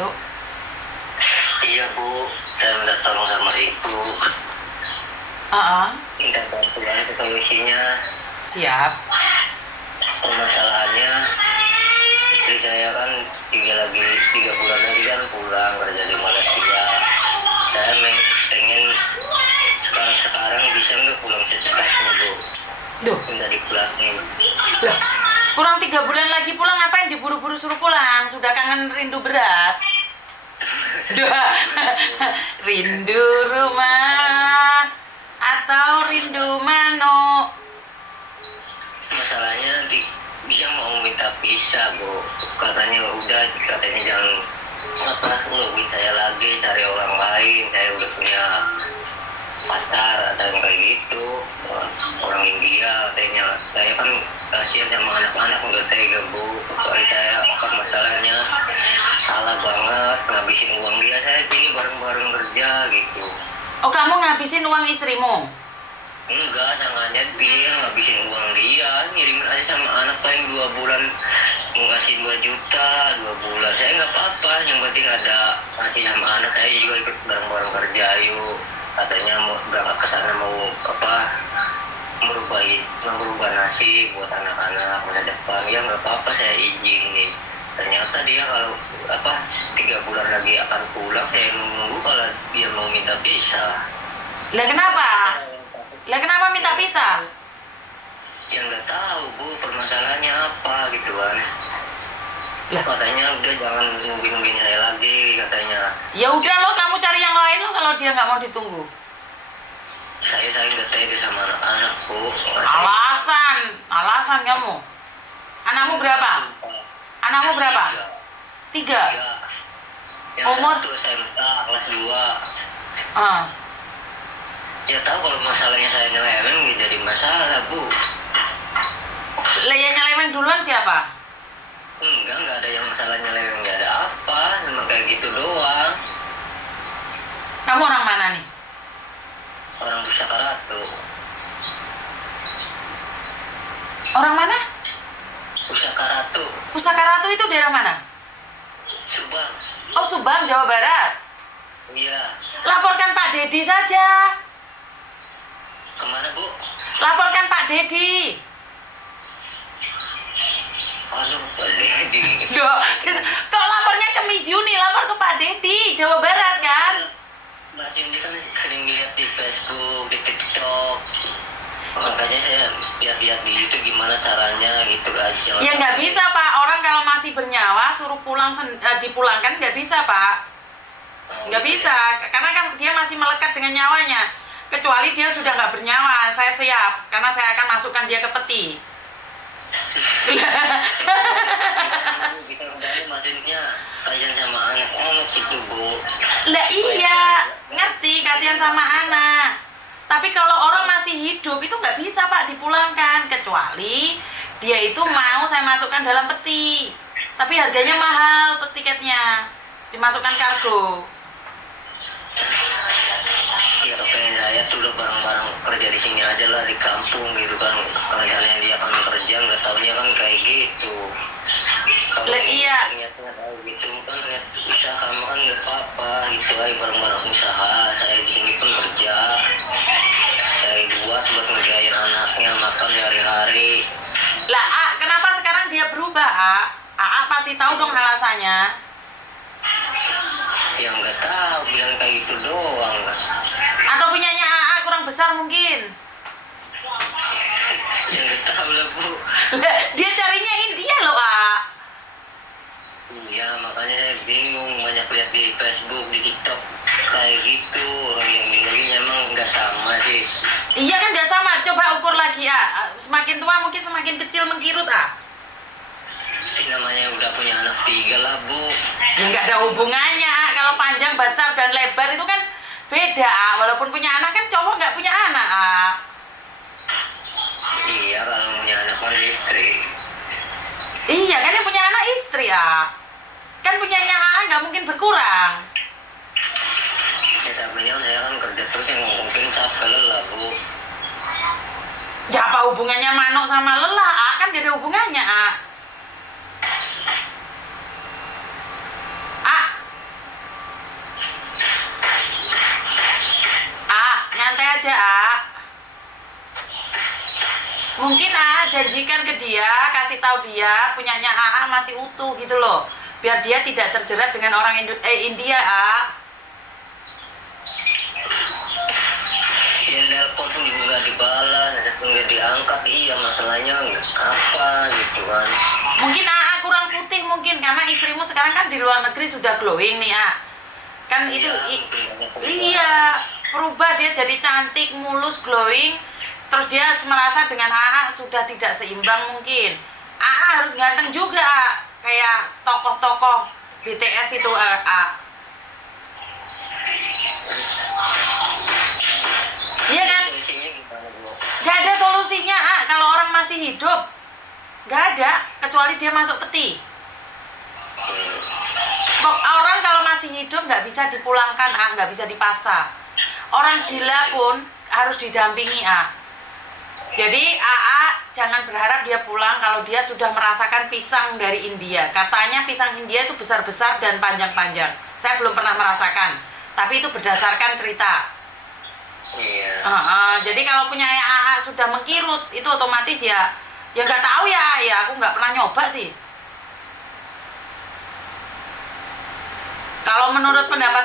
itu? Iya Bu, saya minta tolong sama Ibu. Minta bantuan ke solusinya. Siap. Permasalahannya istri saya kan 3 bulan lagi kan pulang kerja di Malaysia. Saya pengen sekarang bisa nggak pulang secepatnya Bu? Duh, Minta dipulangin. loh, kurang 3 bulan lagi pulang, ngapain diburu-buru suruh pulang? Sudah kangen rindu berat. Duh, rindu rumah atau rindu manuk? Masalahnya nanti dia mau minta pisah Bu. Katanya jangan nungguin saya lagi, cari orang lain. Saya udah punya pacar atau yang kayak gitu, orang India katanya. Saya kan kasihan sama anak-anak, nggak tega Bu. Kecuali saya masalahnya salah banget ngabisin uang dia. Saya sini bareng-bareng kerja gitu. Oh, kamu ngabisin uang istrimu? Enggak, sangkanya dia ngabisin uang dia, ngirimin aja sama anak paling 2 bulan mau ngasih 2 juta 2 bulan. Saya nggak apa-apa, yang penting ada kasih sama anak. Saya juga ikut bareng-bareng kerja yuk, katanya mau berangkat ke sana, mau merubah nasib buat anak-anak masa depan. Ya nggak apa-apa, saya izinin. Ternyata dia kalau 3 bulan lagi akan pulang. Saya nunggu kalau dia mau minta pisah. Lah kenapa? Lah kenapa minta pisah? Ya nggak tahu Bu, permasalahannya apa gitu kan. Lah, Katanya udah jangan nungguin saya lagi katanya. ya udah lo, kamu cari yang lain lo kalau dia nggak mau ditunggu. Saya nggak tega sama anak-anak Bu. Alasan kamu. Anakmu berapa? Anakmu berapa? 3. Yang Umur? satu SMK kelas 2. Ah. Ya tahu kalau masalahnya saya nyeleweng gitu jadi masalah Bu. Lah yang nyeleweng duluan siapa? Enggak ada yang masalah nyeleweng, nggak ada apa, cuma kayak gitu doang. Kamu orang mana nih? Orang Pusaka Ratu. Orang mana? Pusaka Ratu. Pusaka Ratu itu daerah mana? Subang. Oh, Subang, Jawa Barat. Iya. Laporkan Pak Dedi saja. Kemana Bu? Laporkan Pak Dedi. Aduh, Pak Dedi. Duh, kok lapornya ke Miss Yuni, lapor ke Pak Dedi, Jawa Barat kan? Mas Cindy kan sering lihat di Facebook, di TikTok. Makanya saya lihat-lihat di itu gimana caranya gitu guys. Ya nggak bisa Pak, orang kalau masih bernyawa suruh pulang dipulangkan nggak bisa Pak. Nggak bisa, karena kan dia masih melekat dengan nyawanya. Kecuali dia sudah nggak bernyawa, saya siap, karena saya akan masukkan dia ke peti. Kita udah maksudnya kasihan sama anak-anak itu Bu. Lah iya, ngerti kasihan sama anak. Tapi kalau orang masih hidup itu nggak bisa Pak dipulangkan, kecuali dia itu mau saya masukkan dalam peti. Tapi harganya mahal tiketnya, dimasukkan kargo. Ya pengen saya tuh udah bareng-bareng kerja di sini aja lah, di kampung gitu kan. Kalau yang dia akan kerja nggak taunya kan kayak gitu. Lah iya. Ternyata tahu gitu kan, usaha kamu kan nggak apa-apa gitu aja, bareng-bareng usaha. Saya di sini pun kerja, saya buat ngejain anaknya makan hari-hari. Lah kenapa sekarang dia berubah pasti tahu dong alasannya. Ya nggak tahu, bilang kayak gitu doang kan. Atau punyanya kurang besar mungkin. Ya nggak tahu lah Bu. Lah, dia carinya India loh Iya, makanya saya bingung, banyak lihat di Facebook, di TikTok kayak gitu. Orang yang di negeri emang nggak sama sih. Iya kan nggak sama, coba ukur lagi semakin tua mungkin semakin kecil mengkirut Namanya udah punya anak 3 lah Bu. Ya nggak ada hubungannya kalau panjang, besar, dan lebar itu kan beda walaupun punya anak kan cowok nggak punya anak Iya, kalau punya anak kan istri. Iya kan yang punya anak istri kan punyanya nggak mungkin berkurang. Ya tapi kan saya kan kerja terus, yang mungkin capek lelah Bu. Ya apa hubungannya manuk sama lelah kan gak ada hubungannya Mungkin janjikan ke dia, kasih tahu dia punyanya masih utuh gitu loh, biar dia tidak terjerat dengan orang India. Ya nelpon pun juga nggak dibalas, nggak diangkat. Iya, masalahnya apa gitu kan. Mungkin kurang putih mungkin, karena istrimu sekarang kan di luar negeri sudah glowing nih kan itu iya, berubah, dia jadi cantik, mulus, glowing. Terus dia merasa dengan sudah tidak seimbang mungkin. Harus ganteng juga, kayak tokoh-tokoh BTS itu. Iya kan? Gak ada solusinya kalau orang masih hidup. Gak ada, kecuali dia masuk peti. Orang kalau masih hidup nggak bisa dipulangkan, nggak bisa dipaksa. Orang gila pun harus didampingi. Jadi jangan berharap dia pulang kalau dia sudah merasakan pisang dari India. Katanya pisang India itu besar-besar dan panjang-panjang. Saya belum pernah merasakan, tapi itu berdasarkan cerita. Iya. Jadi kalau punya sudah mengkirut, itu otomatis ya nggak tahu ya aku nggak pernah nyoba sih. Kalau menurut pendapat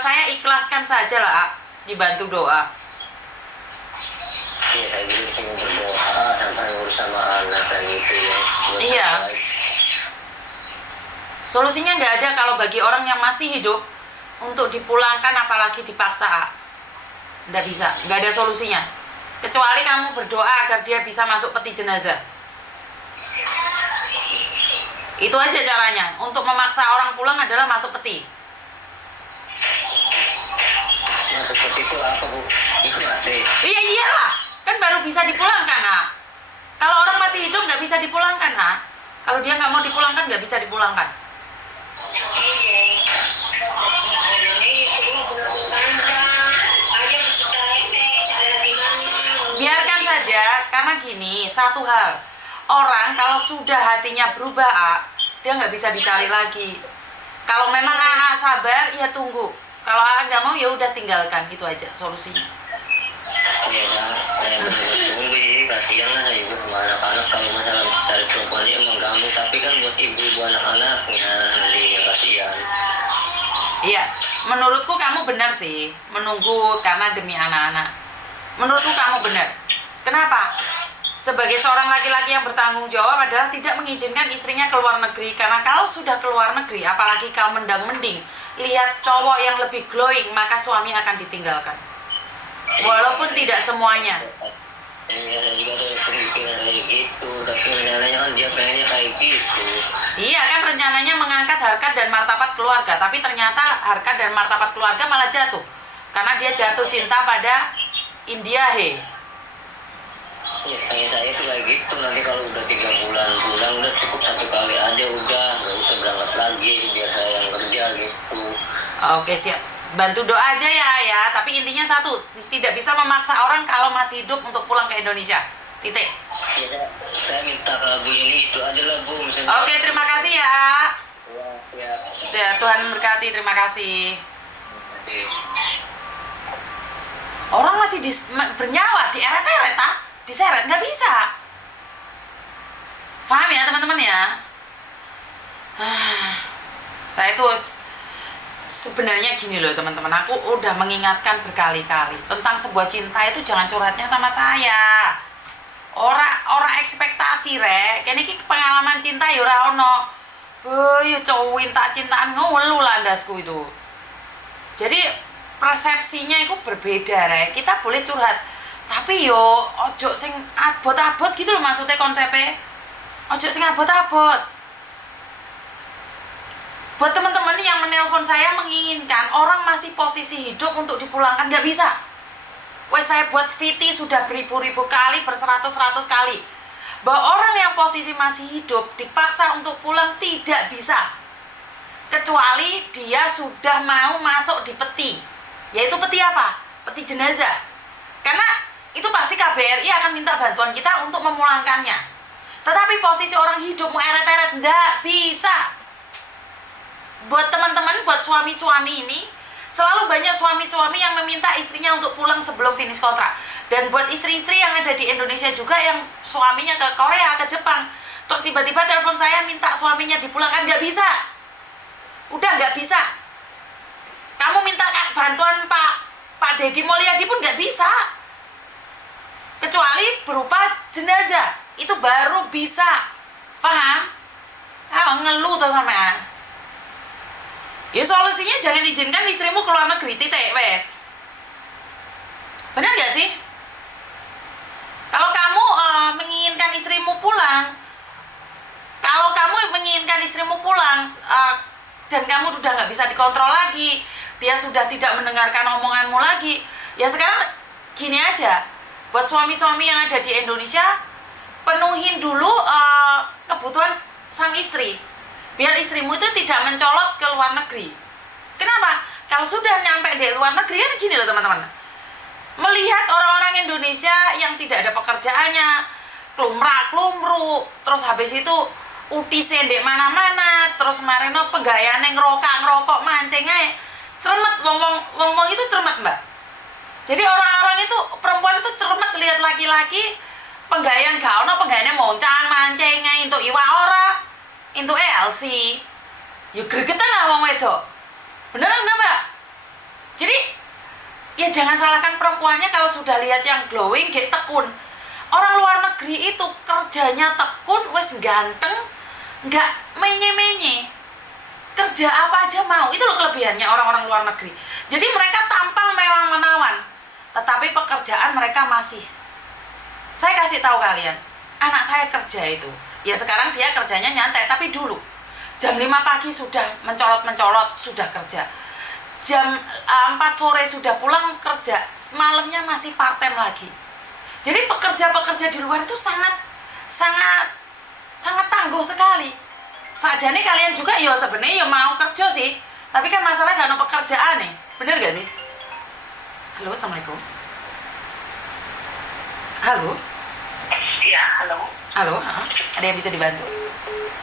saya, ikhlaskan saja lah, dibantu doa. Iya, saya juga disini berdoa dan urus sama anak kayak gitu ya. Iya. Solusinya nggak ada kalau bagi orang yang masih hidup untuk dipulangkan, apalagi dipaksa. Nggak bisa, nggak ada solusinya. Kecuali kamu berdoa agar dia bisa masuk peti jenazah. Itu aja caranya. Untuk memaksa orang pulang adalah masuk peti. Masuk peti itu apa, Bu? Itu mati. Iya iyalah, kan baru bisa dipulangkan. Kalau orang masih hidup nggak bisa dipulangkan. Kalau dia nggak mau dipulangkan, nggak bisa dipulangkan. Biarkan saja, karena gini, satu hal, orang kalau sudah hatinya berubah, dia nggak bisa dicari lagi. Kalau memang sabar, ya tunggu. Kalau nggak mau, ya udah tinggalkan, itu aja solusinya. Iya, saya tunggu sih, kasihan lah ibu sama anak-anak. Kalau masalah cari perempuan sih emang gampang, tapi kan buat ibu anak-anaknya nanti kasihan. Iya, menurutku kamu benar sih, menunggu karena demi anak-anak. Menurutku kamu benar. Kenapa? Sebagai seorang laki-laki yang bertanggung jawab adalah tidak mengizinkan istrinya keluar negeri. Karena kalau sudah keluar negeri, apalagi kamu mendang-mending, lihat cowok yang lebih glowing, maka suami akan ditinggalkan. Walaupun tidak semuanya. Iya, saya juga ada pemikiran kayak gitu, tapi rencananya kan dia pengennya kayak gitu. Iya kan, rencananya mengangkat harkat dan martabat keluarga, tapi ternyata harkat dan martabat keluarga malah jatuh. Karena dia jatuh cinta pada India. Ya pengen saya tuh kayak gitu, nanti kalau udah 3 bulan pulang udah cukup 1 kali aja, udah nggak usah berangkat lagi biar saya yang kerja gitu. Oke siap, bantu doa aja ya. Tapi intinya satu, tidak bisa memaksa orang kalau masih hidup untuk pulang ke Indonesia. Titik. Ya, saya minta ke Bu ini itu aja lah Bu. Misalnya. Oke, terima kasih ya. Ya. Ya, Tuhan memberkati, terima kasih. Orang masih bernyawa, dieret-eret diseret, nggak bisa. Paham ya teman-teman ya? Saya tuh sebenarnya gini loh teman-teman, aku udah mengingatkan berkali-kali tentang sebuah cinta itu jangan curhatnya sama saya. Ora ekspektasi rek, kene iki pengalaman cinta ya ora ono. Boy, cowok cintaan ngelu landasku itu. Jadi persepsinya itu berbeda rek. Kita boleh curhat, tapi yo ojo sing abot-abot gitu loh, maksudnya konsepnya. Ojo sing abot-abot. Buat teman-teman yang menelpon saya menginginkan orang masih posisi hidup untuk dipulangkan, nggak bisa. Wes saya buat VT sudah beribu-ribu kali, berseratus-ratus kali, bahwa orang yang posisi masih hidup dipaksa untuk pulang tidak bisa, kecuali dia sudah mau masuk di peti. Yaitu peti apa? Peti jenazah. Karena itu pasti KBRI akan minta bantuan kita untuk memulangkannya. Tetapi posisi orang hidup mau eret-eret, nggak bisa. Buat teman-teman, buat suami-suami ini, Selalu banyak suami-suami yang meminta istrinya untuk pulang sebelum finish kontrak. Dan buat istri-istri yang ada di Indonesia juga yang suaminya ke Korea, ke Jepang, terus tiba-tiba telepon saya minta suaminya dipulangkan, nggak bisa. Udah nggak bisa. Kamu minta bantuan Pak Deddy Mulyadi pun nggak bisa. Kecuali berupa jenazah, itu baru bisa. Paham? Ngeluh tuh sampean. Ya solusinya jangan izinkan istrimu keluar negeri, titik wes. Benar gak sih? Kalau kamu menginginkan istrimu pulang, dan kamu udah nggak bisa dikontrol lagi, dia sudah tidak mendengarkan omonganmu lagi, ya sekarang gini aja, buat suami-suami yang ada di Indonesia, penuhin dulu kebutuhan sang istri, biar istrimu itu tidak mencolot ke luar negeri. Kenapa? Kalau sudah nyampe di luar negeri, kan gini loh teman-teman, melihat orang-orang Indonesia yang tidak ada pekerjaannya, klumrak-klumruk, terus habis itu utise ndek mana-mana, terus marino penggayane ngerokok mancing ae, cermet, wong itu cermet mbak. Jadi orang-orang itu, perempuan itu cermet lihat laki-laki penggayan gak ono, penggayane moncang mancing ae, untuk iwa ora, untuk LC, ya gregetan lah wong wedok. Beneran nggak mbak? Jadi ya jangan salahkan perempuannya kalau sudah lihat yang glowing, kayak tekun. Orang luar negeri itu kerjanya tekun, wes ganteng, nggak menye-menye, kerja apa aja mau. Itu loh kelebihannya orang-orang luar negeri. Jadi mereka tampang mewah menawan, tetapi pekerjaan mereka masih. Saya kasih tahu kalian, anak saya kerja itu, ya sekarang dia kerjanya nyantai, tapi dulu jam 5 pagi sudah mencolot-mencolot, sudah kerja. Jam 4 sore sudah pulang kerja, malamnya masih part time lagi. Jadi pekerja-pekerja di luar itu sangat tangguh sekali. Sajane kalian juga ya sebenarnya ya mau kerja sih, tapi kan masalahnya gak ada pekerjaan nih. Bener gak sih? Halo, assalamualaikum. Halo. Iya, halo. Halo, ada yang bisa dibantu?